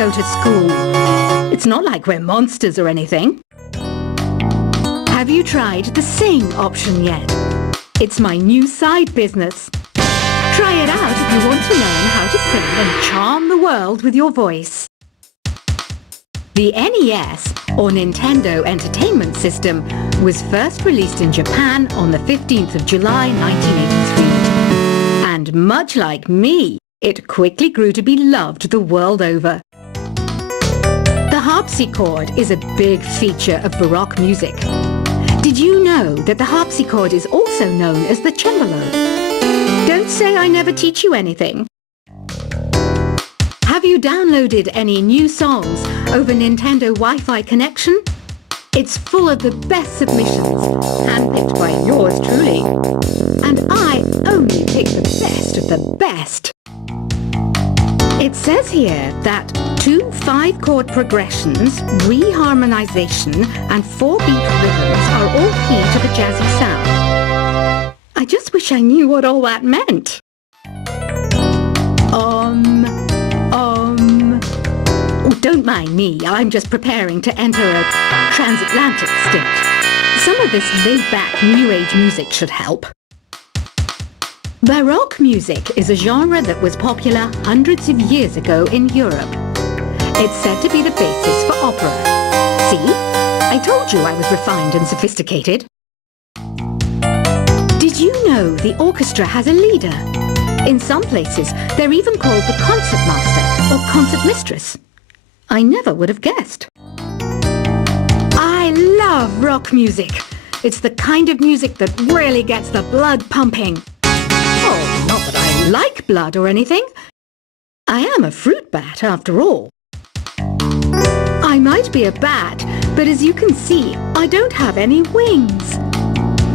go to school. It's not like we're monsters or anything. Have you tried the sing option yet? It's my new side business. Try it out if you want to learn how to sing and charm the world with your voice. The NES, or Nintendo Entertainment System, was first released in Japan on the 15th of July 1983. And much like me, it quickly grew to be loved the world over. The harpsichord is a big feature of Baroque music. Did you know that the harpsichord is also known as the cembalo? Don't say I never teach you anything. Have you downloaded any new songs over Nintendo Wi-Fi connection? It's full of the best submissions, handpicked by yours truly. And I only pick the best of the best. It says here that 2 5-chord progressions, reharmonization, and 4-beat rhythms are all key to the jazzy sound. I just wish I knew what all that meant. Oh, don't mind me, I'm just preparing to enter a transatlantic stint. Some of this laid-back New Age music should help. Baroque music is a genre that was popular hundreds of years ago in Europe. It's said to be the basis for opera. See? I told you I was refined and sophisticated. Did you know the orchestra has a leader? In some places, they're even called the concertmaster or concertmistress. I never would have guessed. I love rock music. It's the kind of music that really gets the blood pumping. Oh, not that I like blood or anything. I am a fruit bat, after all. I might be a bat, but as you can see, I don't have any wings.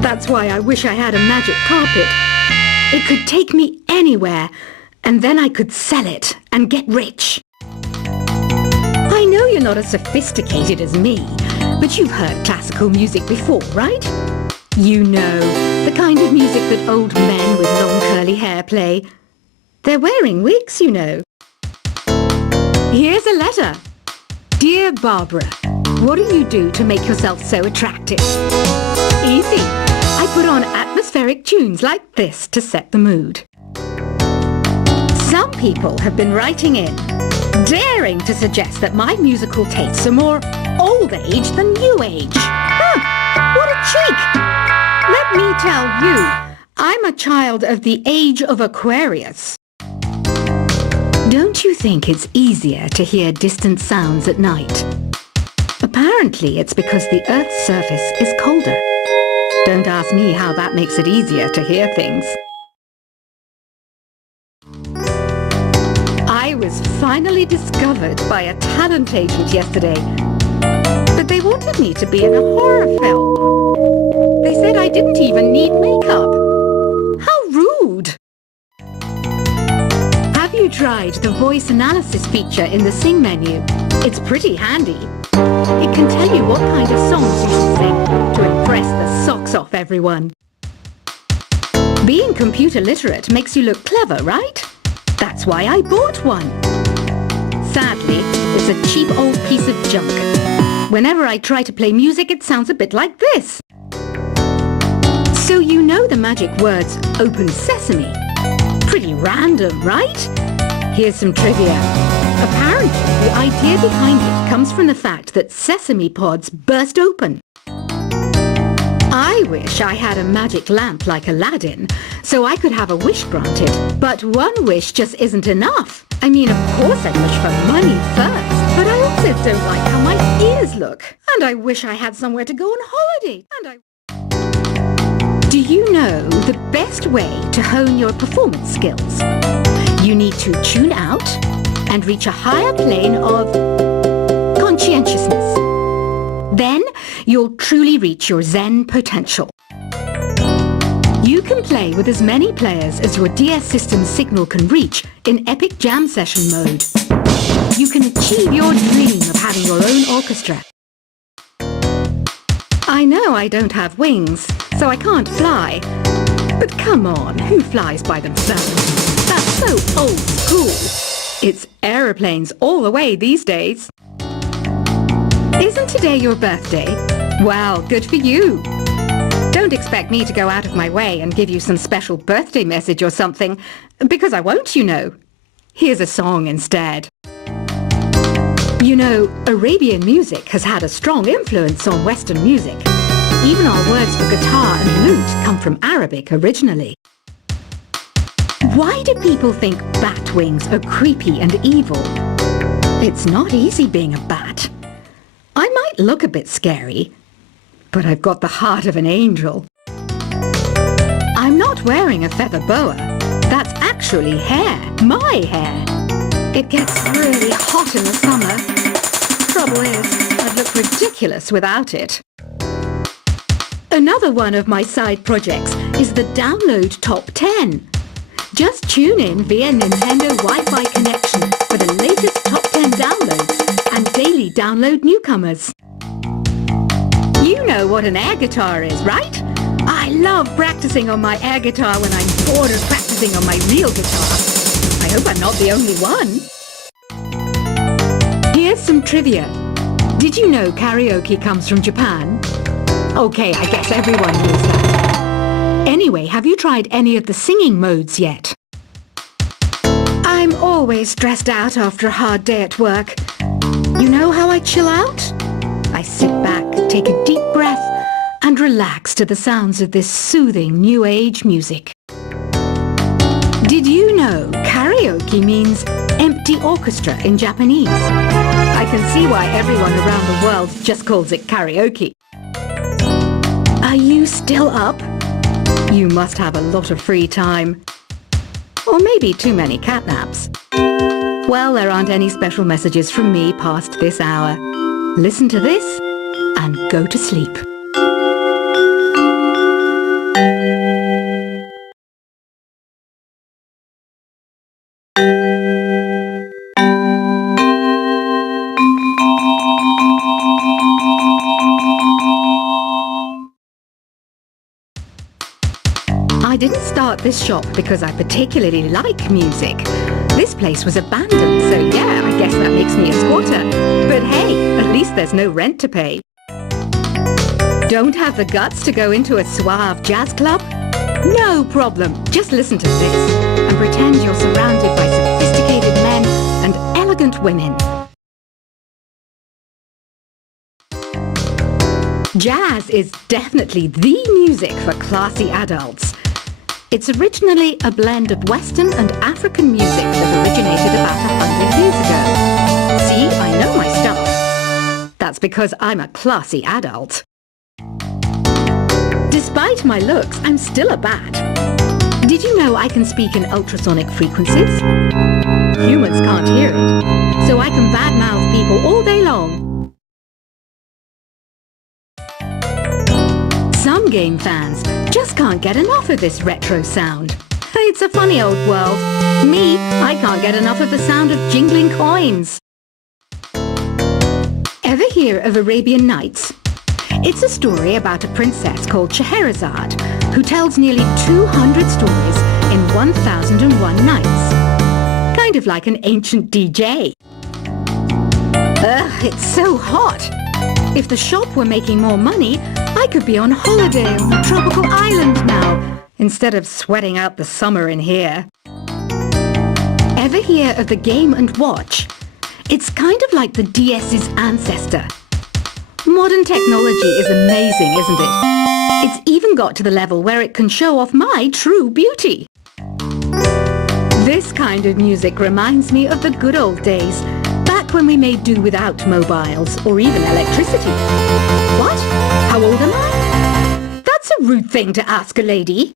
That's why I wish I had a magic carpet. It could take me anywhere, and then I could sell it and get rich. I know you're not as sophisticated as me, but you've heard classical music before, right? You know, the kind of music that old men with long curly hair play. They're wearing wigs, you know. Here's a letter. Dear Barbara, what do you do to make yourself so attractive? Easy. I put on atmospheric tunes like this to set the mood. Some people have been writing in, daring to suggest that my musical tastes are more old age than new age. Huh, what a cheek! Let me tell you, I'm a child of the age of Aquarius. Don't you think it's easier to hear distant sounds at night? Apparently it's because the Earth's surface is colder. Don't ask me how that makes it easier to hear things. I was finally discovered by a talent agent yesterday, but they wanted me to be in a horror film. They said I didn't even need makeup. How rude! Have you tried the voice analysis feature in the Sing menu? It's pretty handy. It can tell you what kind of songs you should sing to impress the socks off everyone. Being computer literate makes you look clever, right? That's why I bought one. Sadly, it's a cheap old piece of junk. Whenever I try to play music, it sounds a bit like this. So you know the magic words "Open Sesame." Pretty random, right? Here's some trivia. Apparently, the idea behind it comes from the fact that sesame pods burst open. I wish I had a magic lamp like Aladdin, so I could have a wish granted. But one wish just isn't enough. I mean, of course I'd wish for money first, but I also don't like how my ears look. And I wish I had somewhere to go on holiday. Do you know the best way to hone your performance skills? You need to tune out and reach a higher plane of conscientiousness. Then you'll truly reach your Zen potential. You can play with as many players as your DS system's signal can reach in epic jam session mode. You can achieve your dream of having your own orchestra. I know I don't have wings, so I can't fly. But come on, who flies by themselves? That's so old school. It's aeroplanes all the way these days. Isn't today your birthday? Well, good for you. Don't expect me to go out of my way and give you some special birthday message or something, because I won't, you know. Here's a song instead. You know, Arabian music has had a strong influence on Western music. Even our words for guitar and lute come from Arabic originally. Why do people think bat wings are creepy and evil? It's not easy being a bat. I might look a bit scary, but I've got the heart of an angel. I'm not wearing a feather boa. That's actually hair, my hair. It gets really hot in the summer. Trouble is, I'd look ridiculous without it. Another one of my side projects is the Download Top 10. Just tune in via Nintendo Wi-Fi connection for the latest Top 10 downloads and daily download newcomers. You know what an air guitar is, right? I love practicing on my air guitar when I'm bored of practicing on my real guitar. I hope I'm not the only one. Here's some trivia. Did you know karaoke comes from Japan? Okay, I guess everyone knows that. Anyway, have you tried any of the singing modes yet? I'm always stressed out after a hard day at work. You know how I chill out? I sit back, take a deep breath, and relax to the sounds of this soothing new age music. Did you know karaoke means empty orchestra in Japanese? I can see why everyone around the world just calls it karaoke. Are you still up? You must have a lot of free time. Or maybe too many catnaps. Well, there aren't any special messages from me past this hour. Listen to this and go to sleep. I didn't start this shop because I particularly like music. This place was abandoned, so yeah, I guess that makes me a squatter. But hey, at least there's no rent to pay. Don't have the guts to go into a suave jazz club? No problem. Just listen to this and pretend you're surrounded by sophisticated men and elegant women. Jazz is definitely the music for classy adults. It's originally a blend of Western and African music that originated about 100 years ago. See, I know my stuff. That's because I'm a classy adult. Despite my looks, I'm still a bat. Did you know I can speak in ultrasonic frequencies? Humans can't hear it, so I can badmouth people all day long. Some game fans just can't get enough of this retro sound. It's a funny old world. Me, I can't get enough of the sound of jingling coins. Ever hear of Arabian Nights? It's a story about a princess called Scheherazade who tells nearly 200 stories in 1001 nights. Kind of like an ancient DJ. Ugh, it's so hot. If the shop were making more money, I could be on holiday on a tropical island now, instead of sweating out the summer in here. Ever hear of the Game & Watch? It's kind of like the DS's ancestor. Modern technology is amazing, isn't it? It's even got to the level where it can show off my true beauty. This kind of music reminds me of the good old days, back when we made do without mobiles or even electricity. What? How old am I? That's a rude thing to ask a lady.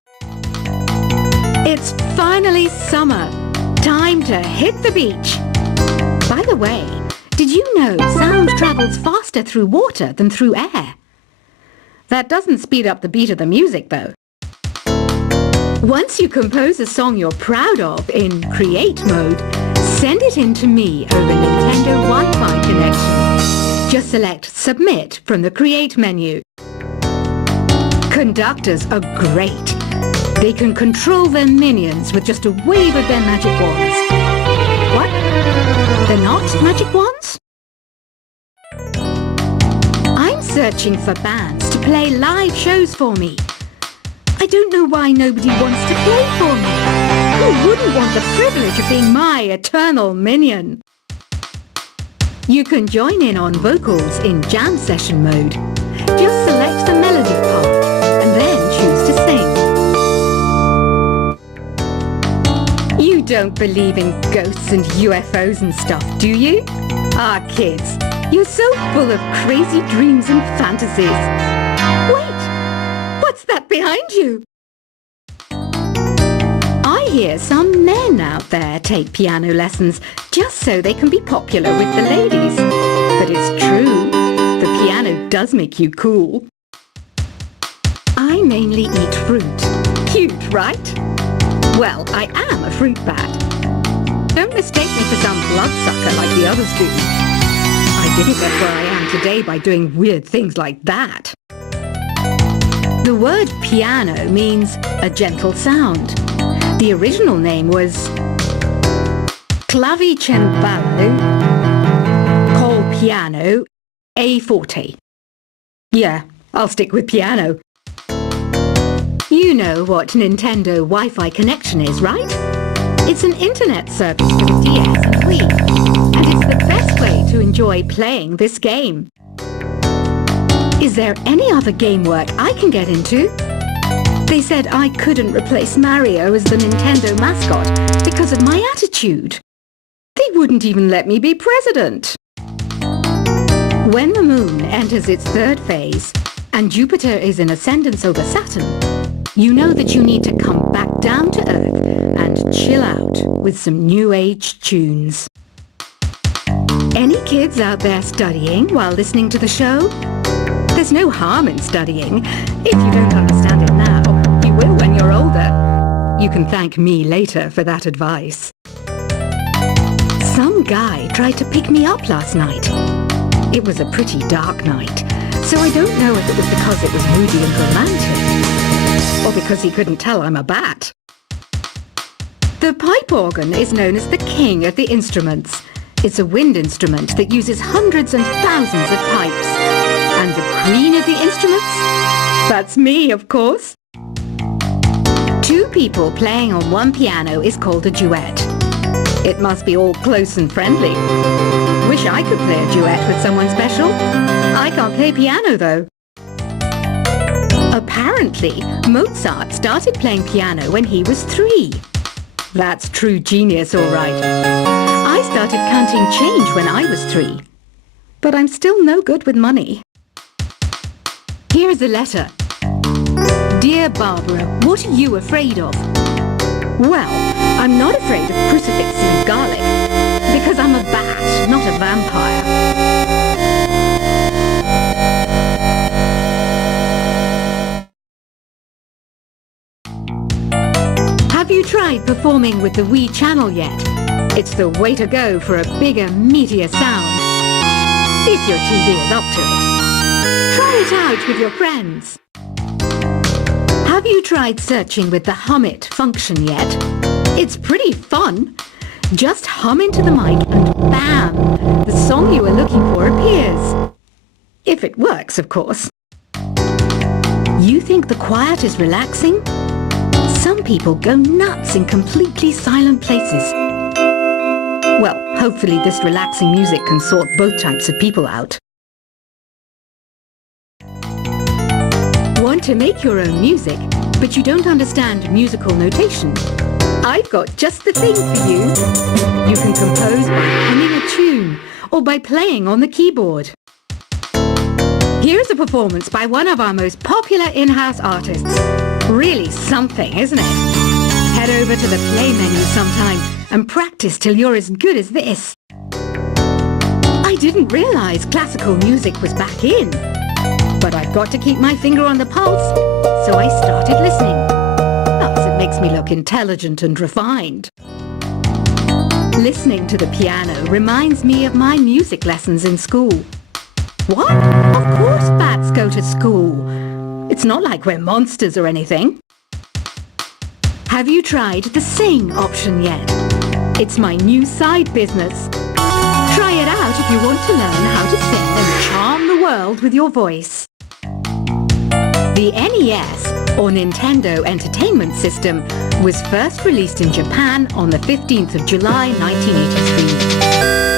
It's finally summer. Time to hit the beach. By the way, did you know sound travels faster through water than through air? That doesn't speed up the beat of the music, though. Once you compose a song you're proud of in create mode, send it in to me over Nintendo Wi-Fi connection. Just select Submit from the Create menu. Conductors are great. They can control their minions with just a wave of their magic wands. What? They're not magic wands? I'm searching for bands to play live shows for me. I don't know why nobody wants to play for me. Who wouldn't want the privilege of being my eternal minion? You can join in on vocals in jam session mode. Just select the melody part and then choose to sing. You don't believe in ghosts and UFOs and stuff, do you? Ah, kids, you're so full of crazy dreams and fantasies. Wait, what's that behind you? I hear some men out there take piano lessons just so they can be popular with the ladies. But it's true, the piano does make you cool. I mainly eat fruit. Cute, right? Well, I am a fruit bat. Don't mistake me for some bloodsucker like the others do. I didn't get where I am today by doing weird things like that. The word piano means a gentle sound. The original name was clavicembalo col piano a forte. Yeah, I'll stick with piano. You know what Nintendo Wi-Fi connection is, right? It's an internet service for the DS and Wii, and it's the best way to enjoy playing this game. Is there any other game work I can get into? They said I couldn't replace Mario as the Nintendo mascot because of my attitude. They wouldn't even let me be president. When the moon enters its third phase and Jupiter is in ascendance over Saturn, you know that you need to come back down to Earth and chill out with some new age tunes. Any kids out there studying while listening to the show? There's no harm in studying. If you don't understand it now, you will when you're older. You can thank me later for that advice. Some guy tried to pick me up last night. It was a pretty dark night, so I don't know if it was because it was moody and romantic, or because he couldn't tell I'm a bat. The pipe organ is known as the king of the instruments. It's a wind instrument that uses hundreds and thousands of pipes. And the queen of the instruments? That's me, of course. Two people playing on one piano is called a duet. It must be all close and friendly. Wish I could play a duet with someone special. I can't play piano, though. Apparently, Mozart started playing piano when he was 3. That's true genius, all right. I started counting change when I was 3. But I'm still no good with money. Here's a letter. Dear Barbara, what are you afraid of? Well, I'm not afraid of crucifixes and garlic, because I'm a bat, not a vampire. Have you tried performing with the Wii channel yet? It's the way to go for a bigger, meatier sound. If your TV is up to it. Try it out with your friends. Have you tried searching with the hum it function yet? It's pretty fun. Just hum into the mic and bam! The song you were looking for appears. If it works, of course. You think the quiet is relaxing? Some people go nuts in completely silent places. Well, hopefully this relaxing music can sort both types of people out. Want to make your own music, but you don't understand musical notation? I've got just the thing for you. You can compose by humming a tune or by playing on the keyboard. Here's a performance by one of our most popular in-house artists. Really something, isn't it? Head over to the play menu sometime and practice till you're as good as this. I didn't realize classical music was back in. But I've got to keep my finger on the pulse, so I started listening. Plus, it makes me look intelligent and refined. Listening to the piano reminds me of my music lessons in school. What? Of course bats go to school. It's not like we're monsters or anything. Have you tried the sing option yet? It's my new side business. Try it out if you want to learn how to sing and charm the world with your voice. The NES, or Nintendo Entertainment System, was first released in Japan on the 15th of July 1983.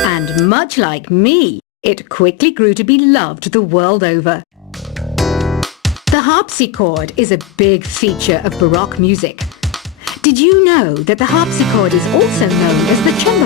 And much like me, it quickly grew to be loved the world over. The harpsichord is a big feature of Baroque music. Did you know that the harpsichord is also known as the cembalo?